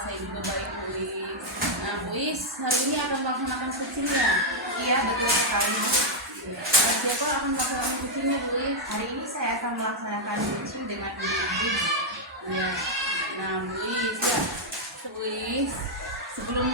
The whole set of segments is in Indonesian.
saya juga baik, Bu Is. Nah, Bu Is, hari ini akan melaksanakan kucingnya? Iya, betul sekali. Siapa akan melaksanakan kucingnya, Bu Is? Hari ini saya akan melaksanakan kucing dengan ibu-ibu. Iya. Nah, Bu Is, Bu Is, sebelum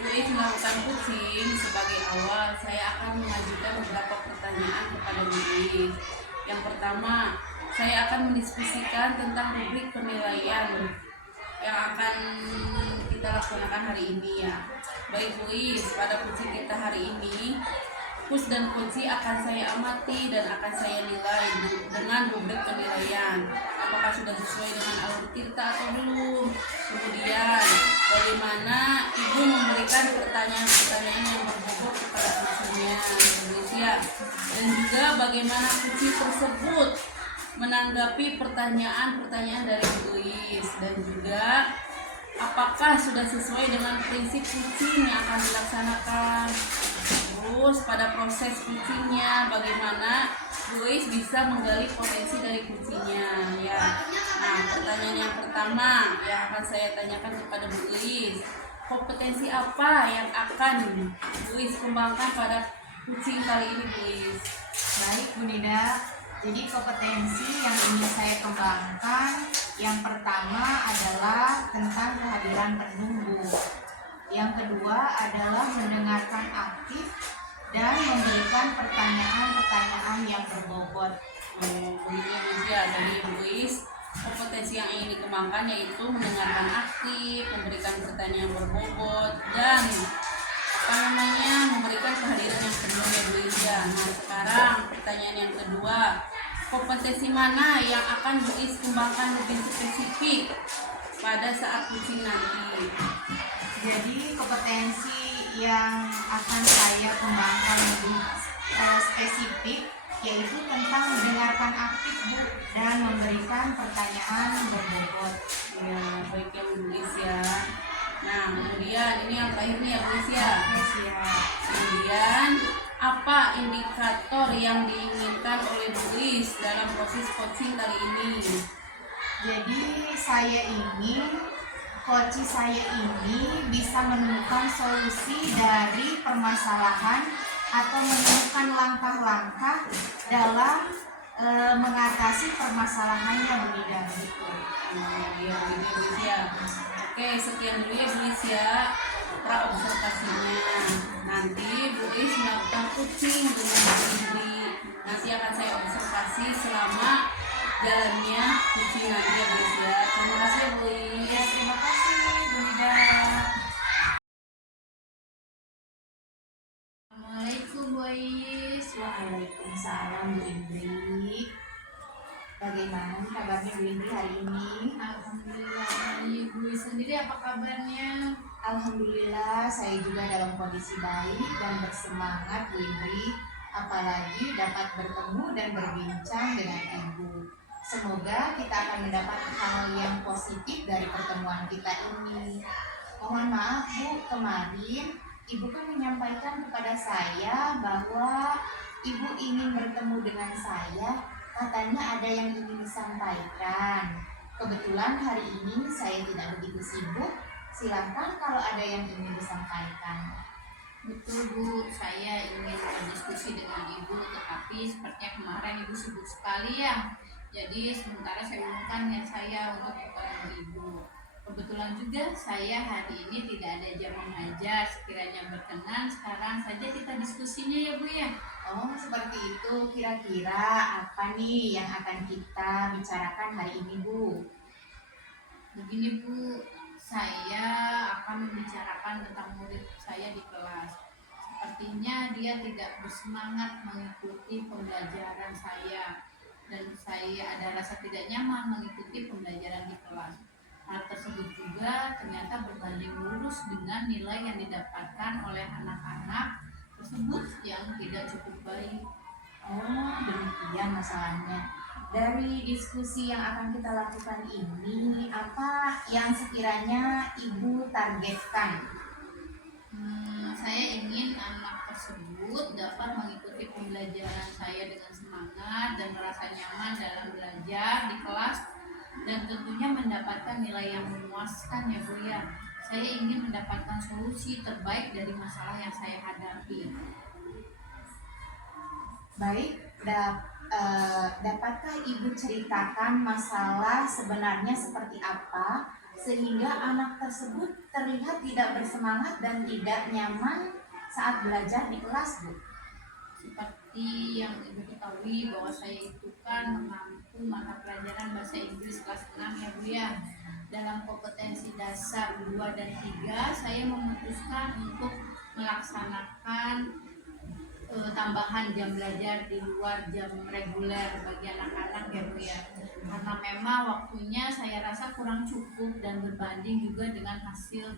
Bu Is melakukan kucing, sebagai awal saya akan mengajukan beberapa pertanyaan kepada Bu Is. Yang pertama, saya akan mendiskusikan tentang rubrik penilaian yang akan kita laksanakan hari ini ya. Baik Bu Is, pada kucing kita hari ini, Pus dan Kunci akan saya amati dan akan saya nilai dengan rubrik penilaian. Apakah sudah sesuai dengan alur cerita atau belum? Kemudian, bagaimana Ibu memberikan pertanyaan-pertanyaan yang berbobot kepada kucingnya, ya. Dan juga bagaimana kucing tersebut menanggapi pertanyaan-pertanyaan dari Bu Is, dan juga apakah sudah sesuai dengan prinsip kucing yang akan dilaksanakan. Terus pada proses kucingnya bagaimana Bu Is bisa menggali potensi dari kucingnya ya. Nah, pertanyaan yang pertama yang akan saya tanyakan kepada Bu Is, kompetensi apa yang akan Bu Is kembangkan pada kucing kali ini, Bu Is? Baik, Bu Nida. Jadi kompetensi yang ingin saya kembangkan yang pertama adalah tentang kehadiran penunggu. Yang kedua adalah mendengarkan aktif dan memberikan pertanyaan-pertanyaan yang berbobot. Ya, dari Bu Is, kompetensi yang ingin dikembangkan yaitu mendengarkan aktif, memberikan pertanyaan yang berbobot, dan memberikan kehadiran yang penuh ya Bu Is ya. Nah, sekarang pertanyaan yang kedua, kompetensi mana yang akan Bu Is kembangkan lebih spesifik pada saat kucing nanti? Jadi kompetensi yang akan saya kembangkan lebih spesifik yaitu tentang mendengarkan aktif, Bu, dan memberikan pertanyaan berbobot. Ya, baik ya Bu Is ya. Nah, kemudian ini yang terakhir nih ya Bu Is ya. Kemudian apa indikator yang diinginkan oleh Bu Is dalam proses coaching kali ini? Jadi saya ingin coach saya ini bisa menemukan solusi dari permasalahan atau menemukan langkah-langkah dalam mengatasi permasalahannya, Bu Nida. Ya, ini Bu Is ya. Oke, sekian dulu ya Bu Is ya pra observasinya. Nanti Bu Is melakukan kucing dengan sendiri. Nanti akan saya observasi selama jalannya kucing nanti ya Bu Is ya. Terima kasih ya Bu Is. Ya, terima kasih, Bu Nida. Assalamualaikum Bu Is. Waalaikumsalam, Bu Indri. Bagaimana kabarnya Bu Indri hari ini? Alhamdulillah. Bu Is sendiri apa kabarnya? Alhamdulillah, saya juga dalam kondisi baik dan bersemangat, Bu Indri. Apalagi dapat bertemu dan berbincang dengan Ibu. Semoga kita akan mendapat hal yang positif dari pertemuan kita ini. Mohon maaf, Bu, kemarin Ibu kan menyampaikan kepada saya bahwa Ibu ingin bertemu dengan saya. Katanya ada yang ingin disampaikan. Kebetulan hari ini saya tidak begitu sibuk. Silakan kalau ada yang ingin disampaikan. Betul Bu, saya ingin berdiskusi dengan Ibu, tetapi sepertinya kemarin Ibu sibuk sekali ya. Jadi sementara saya umumkan niat saya untuk bertemu Ibu. Kebetulan juga saya hari ini tidak ada jam mengajar. Sekiranya berkenan, sekarang saja kita diskusinya ya Bu ya. Oh, seperti itu. Kira-kira apa nih yang akan kita bicarakan hari ini, Bu? Begini Bu, saya akan membicarakan tentang murid saya di kelas. Sepertinya dia tidak bersemangat mengikuti pembelajaran saya, dan saya ada rasa tidak nyaman mengikuti pembelajaran di kelas. Hal tersebut juga ternyata berbanding lurus dengan nilai yang didapatkan oleh anak-anak tersebut yang tidak cukup baik. Oh, demikian masalahnya. Dari diskusi yang akan kita lakukan ini, apa yang sekiranya Ibu targetkan? Saya ingin anak tersebut dapat mengikuti pembelajaran saya dengan semangat dan merasa nyaman dalam belajar di kelas, dan tentunya mendapatkan nilai yang memuaskan ya Bu ya. Saya ingin mendapatkan solusi terbaik dari masalah yang saya hadapi. Baik, dapatkah Ibu ceritakan masalah sebenarnya seperti apa sehingga anak tersebut terlihat tidak bersemangat dan tidak nyaman saat belajar di kelas, Bu? Seperti yang Ibu ketahui bahwa saya itu kan mengampu mata pelajaran bahasa Inggris kelas 6 ya Bu ya. Dalam kompetensi dasar 2 dan 3 saya memutuskan untuk melaksanakan tambahan jam belajar di luar jam reguler bagi anak-anak ya Bu ya. Karena memang waktunya saya rasa kurang cukup dan berbanding juga dengan hasil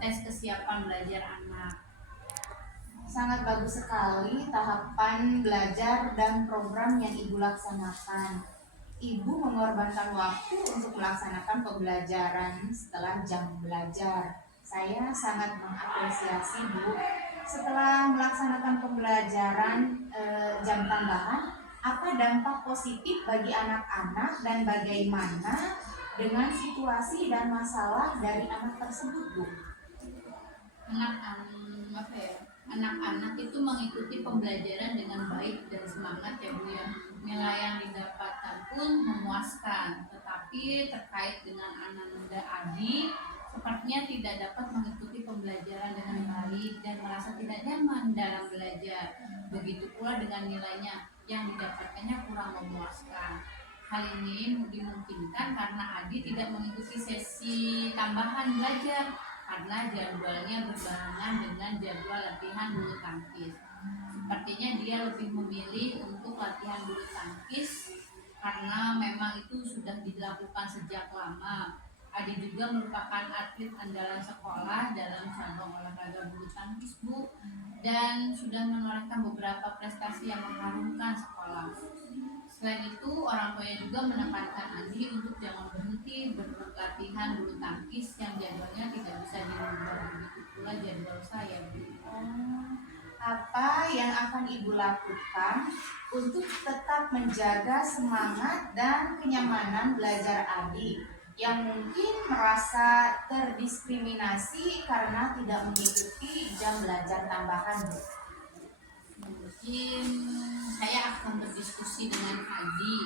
tes kesiapan belajar anak. Sangat bagus sekali tahapan belajar dan program yang Ibu laksanakan. Ibu mengorbankan waktu untuk melaksanakan pembelajaran setelah jam belajar. Saya sangat mengapresiasi, Bu. Setelah melaksanakan pembelajaran jam tambahan, apa dampak positif bagi anak-anak dan bagaimana dengan situasi dan masalah dari anak tersebut, Bu? Anak-anak itu mengikuti pembelajaran dengan baik dan semangat ya Bu ya. Nilai yang didapatkan pun memuaskan. Tetapi terkait dengan anak muda Adi, sepertinya tidak dapat mengikuti pembelajaran dengan baik dan merasa tidak nyaman dalam belajar. Begitu pula dengan nilainya yang didapatkannya kurang memuaskan. Hal ini dimungkinkan karena Adi tidak mengikuti sesi tambahan belajar karena jadwalnya berbarengan dengan jadwal latihan bulu tangkis. Sepertinya dia lebih memilih untuk latihan bulu tangkis karena memang itu sudah dilakukan sejak lama. Adi juga merupakan atlet andalan sekolah dalam cabang olahraga bulu tangkis Bu, dan sudah menorehkan beberapa prestasi yang mengharumkan sekolah. Selain itu, orang tuanya juga menekankan Andi untuk jangan berhenti berlatihan bulu tangkis yang jadwalnya tidak bisa dirubah. Begitu pula jadwal saya, Bu. Apa yang akan Ibu lakukan untuk tetap menjaga semangat dan kenyamanan belajar Adi yang mungkin merasa terdiskriminasi karena tidak mengikuti jam belajar tambahan, Bu? Mungkin saya akan berdiskusi dengan Adi,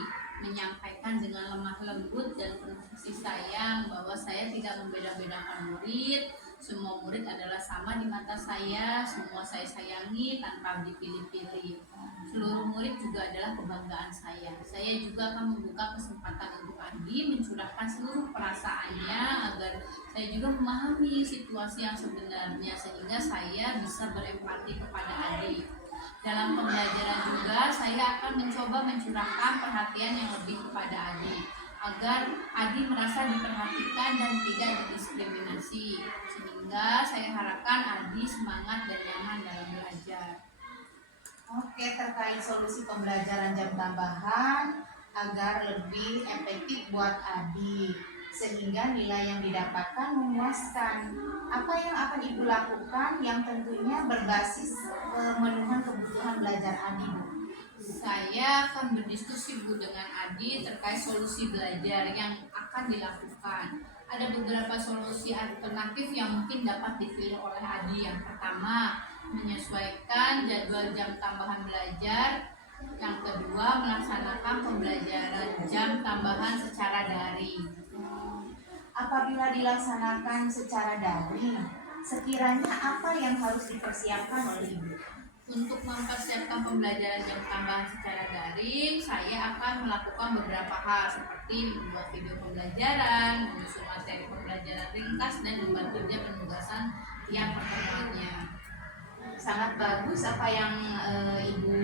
menyampaikan dengan lemah lembut dan penuh kasih sayang bahwa saya tidak membeda-bedakan murid. Semua murid adalah sama di mata saya, semua saya sayangi tanpa dipilih-pilih. Seluruh murid juga adalah kebanggaan saya. Saya juga akan membuka kesempatan untuk Adi mencurahkan seluruh perasaannya agar saya juga memahami situasi yang sebenarnya sehingga saya bisa berempati kepada Adi. Dalam pembelajaran juga saya akan mencoba mencurahkan perhatian yang lebih kepada Adi agar Adi merasa diperhatikan dan tidak didiskriminasi, sehingga saya harapkan Adi semangat dan nyaman dalam belajar. Oke, terkait solusi pembelajaran jam tambahan agar lebih efektif buat Adi sehingga nilai yang didapatkan memuaskan. Apa yang akan Ibu lakukan yang tentunya berbasis pemenuhan kebutuhan belajar Adi, Bu? Saya akan berdiskusi Bu dengan Adi terkait solusi belajar yang akan dilakukan. Ada beberapa solusi alternatif yang mungkin dapat dipilih oleh Adi. Yang pertama, menyesuaikan jadwal jam tambahan belajar. Yang kedua, melaksanakan pembelajaran jam tambahan secara daring. Apabila dilaksanakan secara daring, sekiranya apa yang harus dipersiapkan oleh Ibu? Untuk mempersiapkan pembelajaran jam tambahan secara daring, saya akan melakukan beberapa hal seperti membuat video pembelajaran, menyusun materi pembelajaran ringkas, dan membantu dia penugasan tiap pertemuannya. Sangat bagus apa yang Ibu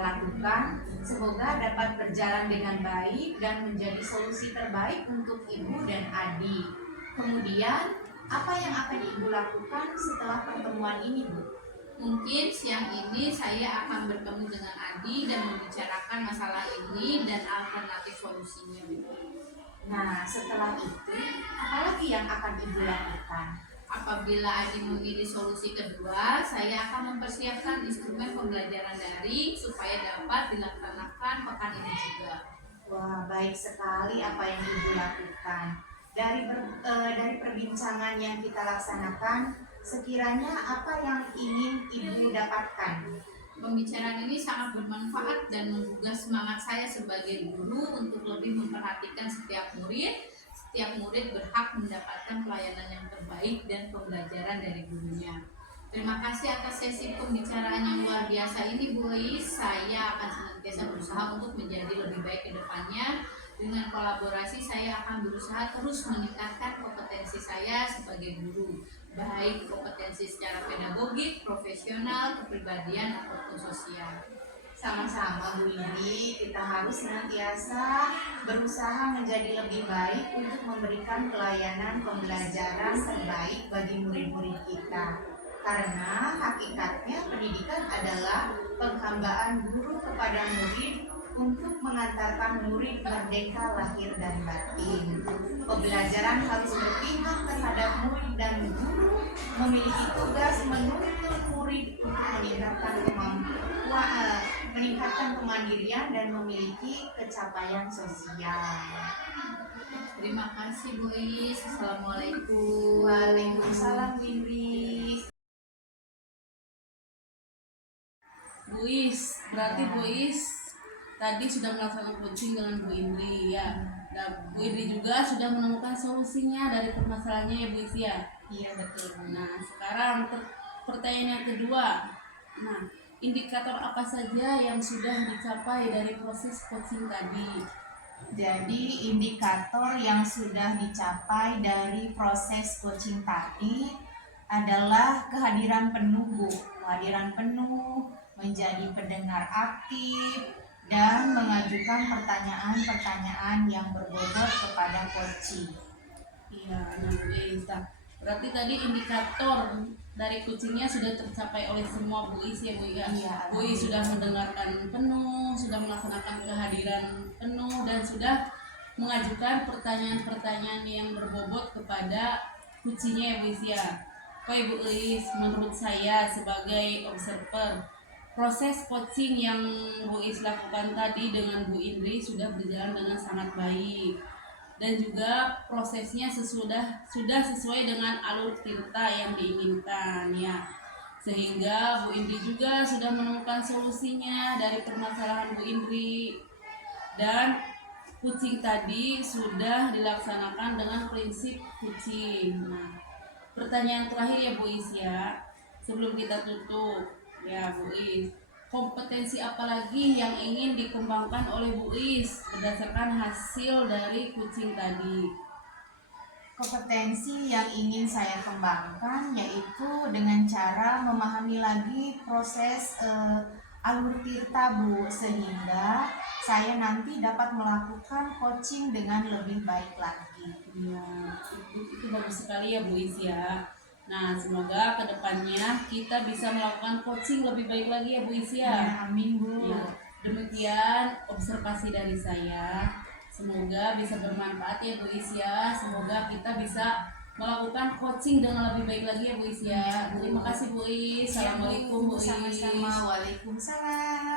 lakukan. Semoga dapat berjalan dengan baik dan menjadi solusi terbaik untuk Ibu dan Adi. Kemudian, apa yang akan Ibu lakukan setelah pertemuan ini, Bu? Mungkin siang ini saya akan bertemu dengan Adi dan membicarakan masalah ini dan alternatif solusinya. Nah, setelah itu, apa lagi yang akan Ibu lakukan? Apabila Adi memilih solusi kedua, saya akan mempersiapkan instrumen pembelajaran daring supaya dapat dilaksanakan pekan ini juga. Wah, baik sekali apa yang Ibu lakukan. Dari perbincangan yang kita laksanakan, sekiranya apa yang ingin Ibu dapatkan? Pembicaraan ini sangat bermanfaat dan menggugah semangat saya sebagai guru untuk lebih memperhatikan setiap murid. Setiap murid berhak mendapatkan pelayanan yang terbaik dan pembelajaran dari gurunya. Terima kasih atas sesi pembicaraan yang luar biasa ini, Bu Is. Saya akan senantiasa berusaha untuk menjadi lebih baik ke depannya. Dengan kolaborasi, saya akan berusaha terus meningkatkan kompetensi saya sebagai guru, baik kompetensi secara pedagogik, profesional, kepribadian, ataupun sosial. Sama-sama Bu Indi, kita harus senantiasa berusaha menjadi lebih baik untuk memberikan pelayanan pembelajaran terbaik bagi murid-murid kita. Karena hakikatnya pendidikan adalah penghambaan guru kepada murid untuk mengantarkan murid merdeka lahir dan batin. Pembelajaran harus berpihak terhadap murid dan guru memiliki tugas menuntun murid untuk meningkatkan kemandirian dan memiliki pencapaian sosial. Terima kasih Bu Is. Assalamualaikum. Waalaikumsalam, Bindri. Bu Is, berarti Bu Is tadi sudah melaksanakan coaching dengan Bu Indri ya. Dan Bu Indri juga sudah menemukan solusinya dari permasalahannya ya Bu Is ya. Iya, betul. Nah, sekarang pertanyaan yang kedua. Nah, indikator apa saja yang sudah dicapai dari proses coaching tadi? Jadi indikator yang sudah dicapai dari proses coaching tadi adalah kehadiran penuh, Bu. Kehadiran penuh, menjadi pendengar aktif, dan mengajukan pertanyaan-pertanyaan yang berbobot kepada coaching. Iya, nah Bu Is. Berarti tadi indikator dari coachingnya sudah tercapai oleh semua Bu Is ya Bu ya. Iya, Bu Is sudah mendengarkan penuh, sudah melaksanakan kehadiran penuh, dan sudah mengajukan pertanyaan-pertanyaan yang berbobot kepada coachingnya ya Bu Is ya. Oke Bu Is, menurut saya sebagai observer, proses coaching yang Bu Is lakukan tadi dengan Bu Indri sudah berjalan dengan sangat baik, dan juga prosesnya sudah sesuai dengan alur cerita yang diinginkan ya, sehingga Bu Indri juga sudah menemukan solusinya dari permasalahan Bu Indri, dan coaching tadi sudah dilaksanakan dengan prinsip coaching. Nah, pertanyaan terakhir ya Bu Is ya, sebelum kita tutup ya Bu Is, kompetensi apa lagi yang ingin dikembangkan oleh Bu Is berdasarkan hasil dari coaching tadi? Kompetensi yang ingin saya kembangkan yaitu dengan cara memahami lagi proses alur tirta, Bu, sehingga saya nanti dapat melakukan coaching dengan lebih baik lagi. Ya, itu bagus sekali ya Bu Is ya. Nah, semoga kedepannya kita bisa melakukan coaching lebih baik lagi ya Bu Is ya. Ya, amin, Bu. Ya, demikian observasi dari saya. Semoga bisa bermanfaat ya Bu Is ya. Semoga kita bisa melakukan coaching dengan lebih baik lagi ya Bu Is ya. Terima kasih Bu Is. Assalamualaikum Bu Is. Sama-sama. Waalaikumsalam.